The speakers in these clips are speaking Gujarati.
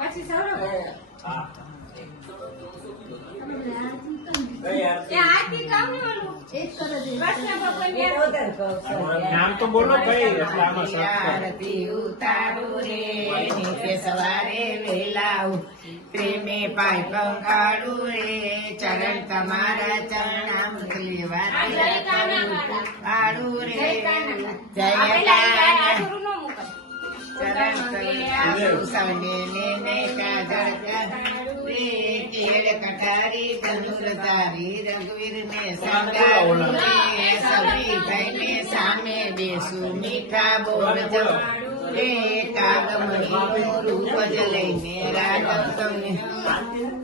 પછી સરો હા આરતી કામ ને ઓલું કૃષ્ણ ભગવાન નામ તો બોલો ભાઈ એટલે આમાં આરતી ઉતારું રે નીચે સવારે વેલા પ્રેમે પાય પંખાડું રે ચરણ તમારા ચરણામ લેવા આડું રે જય કાના ચરણ કલ્યાણ સૌને ને કાજળ રે કેળ કટારી ધનુર તારી રઘુવીર ને સંગારું રે સવી ભાઈ ને સામે બેસું મીઠા બોલ જવાડું રે કાગમણી રૂપ જ લઈને રાગમ તમને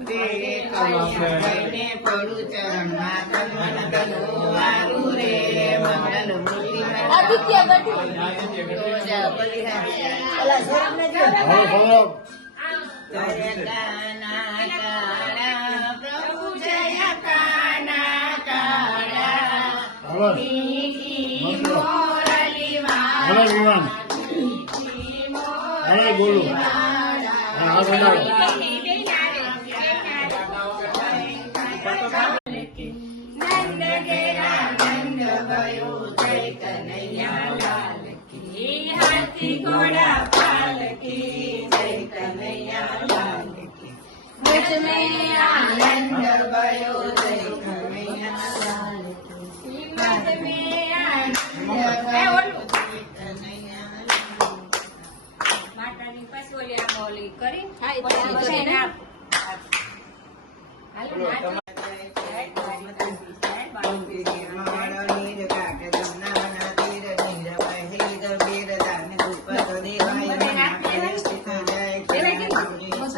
રે કૌશભાઈ ને પડું ચરણમાં તન્મન તનો વારું રે મંગલ મૂર્તિ જય કાના કાળા પ્રભુ જય કાના કાળા મીઠી મોરલી વાળા બોલો નંદ ઘેરા નંદ ભયો જય કનૈયા લાલ કી હાથી ઘોડા પાલકી જય કનૈયા લાલ કી મુझ में आनंद भयो जय कनैયા લાલ કી मुझ में आनंद भयो માતાની પછી ઓલી આમ ઓલી કરી પછી બધાને હાલો